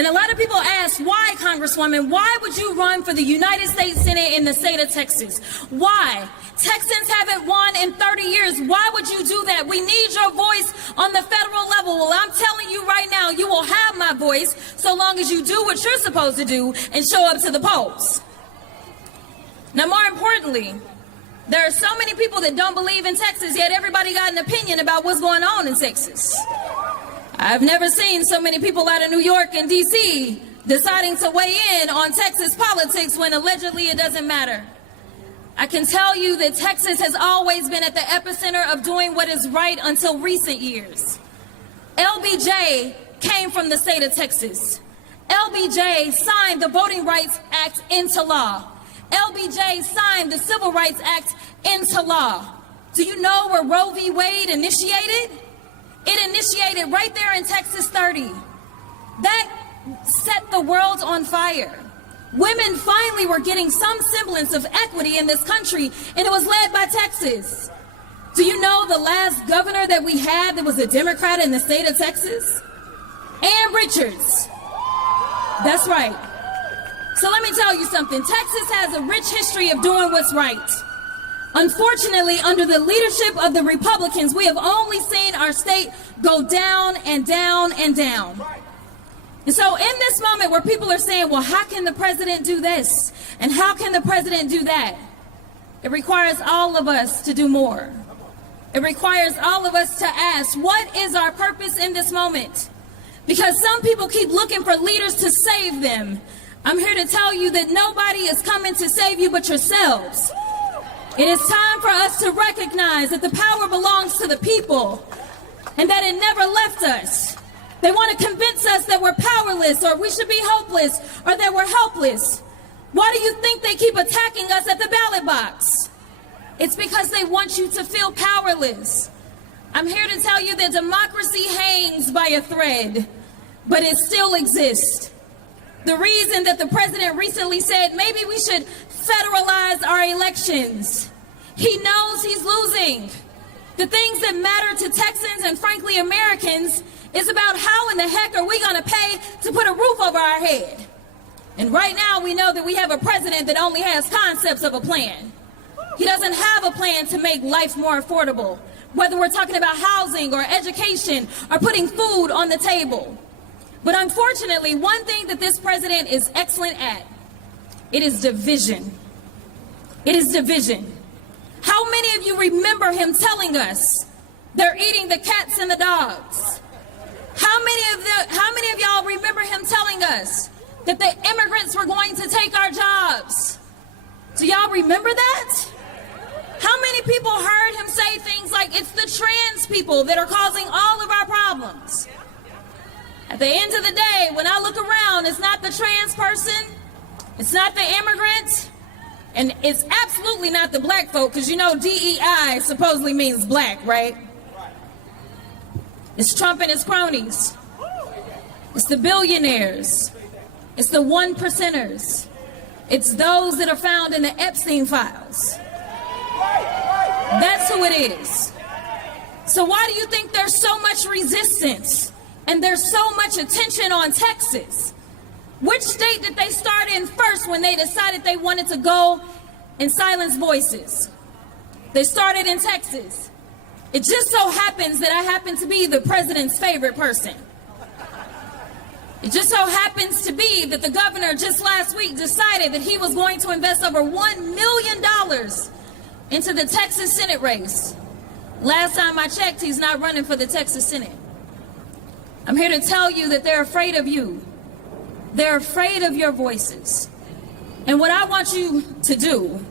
And a lot of people ask, why, Congresswoman, why would you run for the United States Senate in the state of Texas? Why? Texans haven't won in 30 years. Why would you do that? We need your voice on the federal level. Well, I'm telling you right now, you will have my voice so long as you do what you're supposed to do and show up to the polls. Now, more importantly, there are so many people that don't believe in Texas, yet everybody got an opinion about what's going on in Texas. I've never seen so many people out of New York and D.C. deciding to weigh in on Texas politics when allegedly it doesn't matter. I can tell you that Texas has always been at the epicenter of doing what is right until recent years. LBJ came from the state of Texas. LBJ signed the Voting Rights Act into law. LBJ signed the Civil Rights Act into law. Do you know where Roe v. Wade initiated? It initiated right there in Texas 30. That set the world on fire. Women finally were getting some semblance of equity in this country, and it was led by Texas. Do you know the last governor that we had that was a Democrat in the state of Texas? Ann Richards. That's right. So let me tell you something. Texas has a rich history of doing what's right. Unfortunately, under the leadership of the Republicans, we have only seen our state go down and down and down. And so in this moment where people are saying, well, how can the president do this? And how can the president do that? It requires all of us to do more. It requires all of us to ask, what is our purpose in this moment? Because some people keep looking for leaders to save them. I'm here to tell you that nobody is coming to save you but yourselves. It is time for us to recognize that the power belongs to the people and that it never left us. They want to convince us that we're powerless or we should be hopeless or that we're helpless. Why do you think they keep attacking us at the ballot box? It's because they want you to feel powerless. I'm here to tell you that democracy hangs by a thread, but it still exists. The reason that the president recently said maybe we should federalize our elections. He knows he's losing. The things that matter to Texans and frankly Americans is about how in the heck are we going to pay to put a roof over our head. And right now we know that we have a president that only has concepts of a plan. He doesn't have a plan to make life more affordable, whether we're talking about housing or education or putting food on the table. But unfortunately, one thing that this president is excellent at, it is division. It is division. How many of you remember him telling us they're eating the cats and the dogs? How many of y'all remember him telling us that the immigrants were going to take our jobs? Do y'all remember that? How many people heard him say things like it's the trans people that are causing all of our problems? At the end of the day, when I look around, it's not the trans person, it's not the immigrant, and it's absolutely not the black folk, because you know DEI supposedly means black, right? It's Trump and his cronies. It's the billionaires. It's the 1%ers. It's those that are found in the Epstein files. That's who it is. So why do you think there's so much resistance and there's so much attention on Texas? Which state did they start in first when they decided they wanted to go and silence voices? They started in Texas. It just so happens that I happen to be the president's favorite person. It just so happens to be that the governor just last week decided that he was going to invest over $1 million into the Texas Senate race. Last time I checked, he's not running for the Texas Senate. I'm here to tell you that they're afraid of you. They're afraid of your voices. And what I want you to do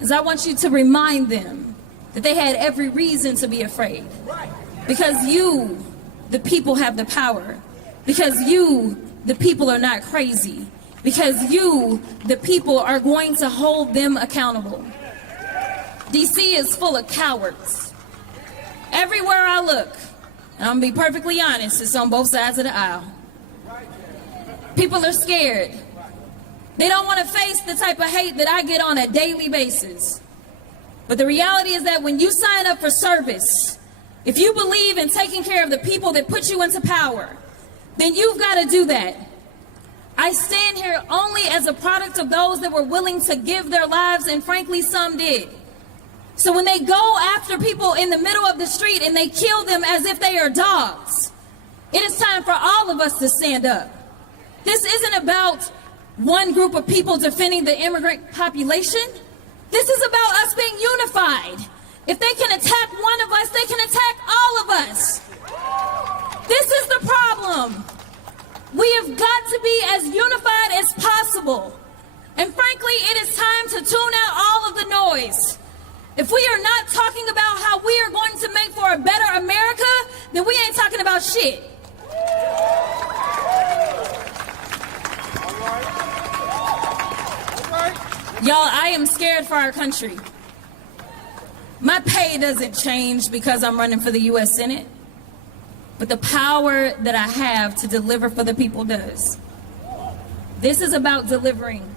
is I want you to remind them that they had every reason to be afraid. Because you, the people, have the power. Because you, the people, are not crazy. Because you, the people, are going to hold them accountable. DC is full of cowards. Everywhere I look, and I'm going to be perfectly honest, it's on both sides of the aisle. People are scared. They don't want to face the type of hate that I get on a daily basis. But the reality is that when you sign up for service, if you believe in taking care of the people that put you into power, then you've got to do that. I stand here only as a product of those that were willing to give their lives, and frankly, some did. So when they go after people in the middle of the street and they kill them as if they are dogs, it is time for all of us to stand up. This isn't about one group of people defending the immigrant population. This is about us being unified. If they can attack one of us, they can attack all of us. This is the problem. We have got to be as unified as possible. And frankly, it is time to tune out all of the noise. If we are not talking about how we are going to make for a better America, then we ain't talking about shit. Y'all, I am scared for our country. My pay doesn't change because I'm running for the U.S. Senate, but the power that I have to deliver for the people does. This is about delivering.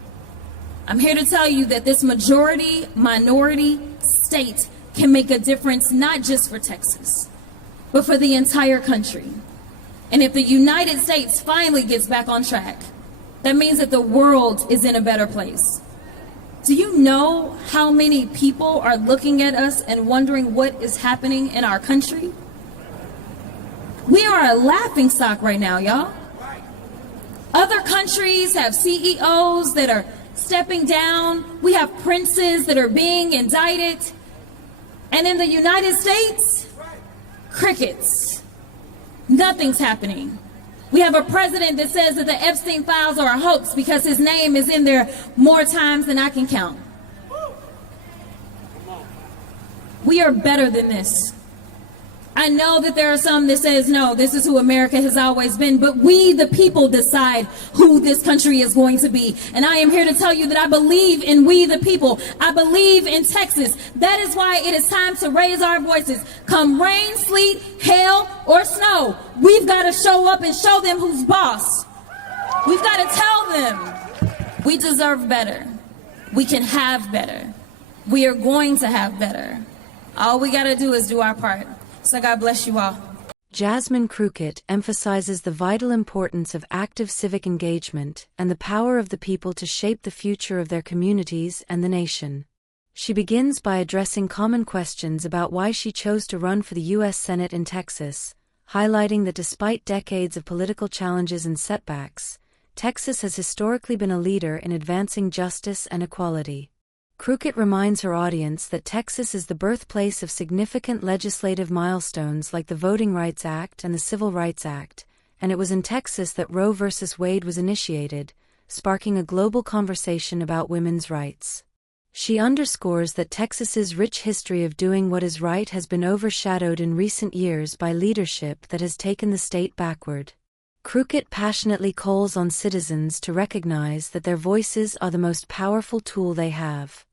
I'm here to tell you that this minority state can make a difference not just for Texas, but for the entire country. And if the United States finally gets back on track, that means that the world is in a better place. Do you know how many people are looking at us and wondering what is happening in our country? We are a laughingstock right now, y'all. Other countries have CEOs that are stepping down. We have princes that are being indicted. And in the United States, crickets. Nothing's happening. We have a president that says that the Epstein files are a hoax because his name is in there more times than I can count. We are better than this. I know that there are some that says, no, this is who America has always been, but we, the people, decide who this country is going to be. And I am here to tell you that I believe in we, the people. I believe in Texas. That is why it is time to raise our voices. Come rain, sleet, hail, or snow, we've got to show up and show them who's boss. We've got to tell them we deserve better. We can have better. We are going to have better. All we got to do is do our part. So God bless you all. Jasmine Crockett emphasizes the vital importance of active civic engagement and the power of the people to shape the future of their communities and the nation. She begins by addressing common questions about why she chose to run for the U.S. Senate in Texas, highlighting that despite decades of political challenges and setbacks, Texas has historically been a leader in advancing justice and equality. Crockett reminds her audience that Texas is the birthplace of significant legislative milestones like the Voting Rights Act and the Civil Rights Act, and it was in Texas that Roe v. Wade was initiated, sparking a global conversation about women's rights. She underscores that Texas's rich history of doing what is right has been overshadowed in recent years by leadership that has taken the state backward. Crockett passionately calls on citizens to recognize that their voices are the most powerful tool they have.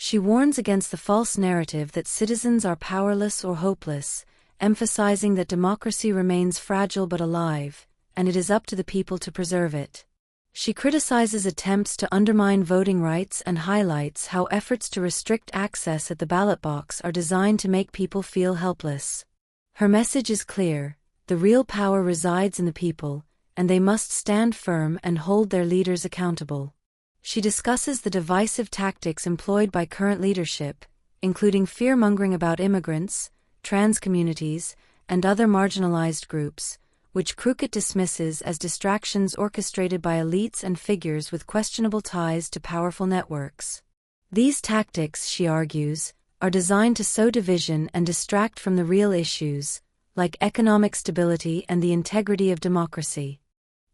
She warns against the false narrative that citizens are powerless or hopeless, emphasizing that democracy remains fragile but alive, and it is up to the people to preserve it. She criticizes attempts to undermine voting rights and highlights how efforts to restrict access at the ballot box are designed to make people feel helpless. Her message is clear: the real power resides in the people, and they must stand firm and hold their leaders accountable. She discusses the divisive tactics employed by current leadership, including fear-mongering about immigrants, trans communities, and other marginalized groups, which Crockett dismisses as distractions orchestrated by elites and figures with questionable ties to powerful networks. These tactics, she argues, are designed to sow division and distract from the real issues, like economic stability and the integrity of democracy.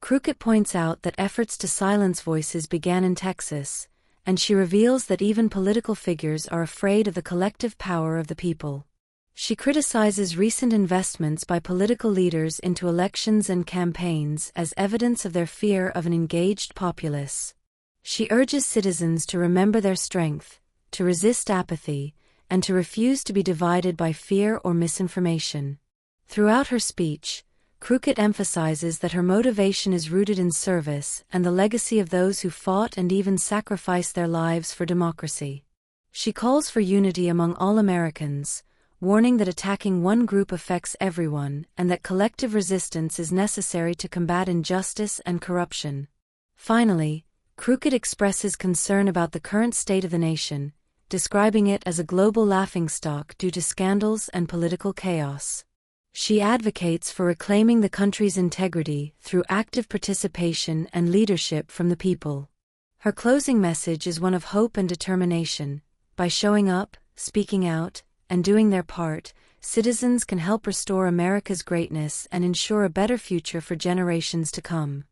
Crockett points out that efforts to silence voices began in Texas, and she reveals that even political figures are afraid of the collective power of the people. She criticizes recent investments by political leaders into elections and campaigns as evidence of their fear of an engaged populace. She urges citizens to remember their strength, to resist apathy, and to refuse to be divided by fear or misinformation. Throughout her speech, Crockett emphasizes that her motivation is rooted in service and the legacy of those who fought and even sacrificed their lives for democracy. She calls for unity among all Americans, warning that attacking one group affects everyone and that collective resistance is necessary to combat injustice and corruption. Finally, Crockett expresses concern about the current state of the nation, describing it as a global laughingstock due to scandals and political chaos. She advocates for reclaiming the country's integrity through active participation and leadership from the people. Her closing message is one of hope and determination. By showing up, speaking out, and doing their part, citizens can help restore America's greatness and ensure a better future for generations to come.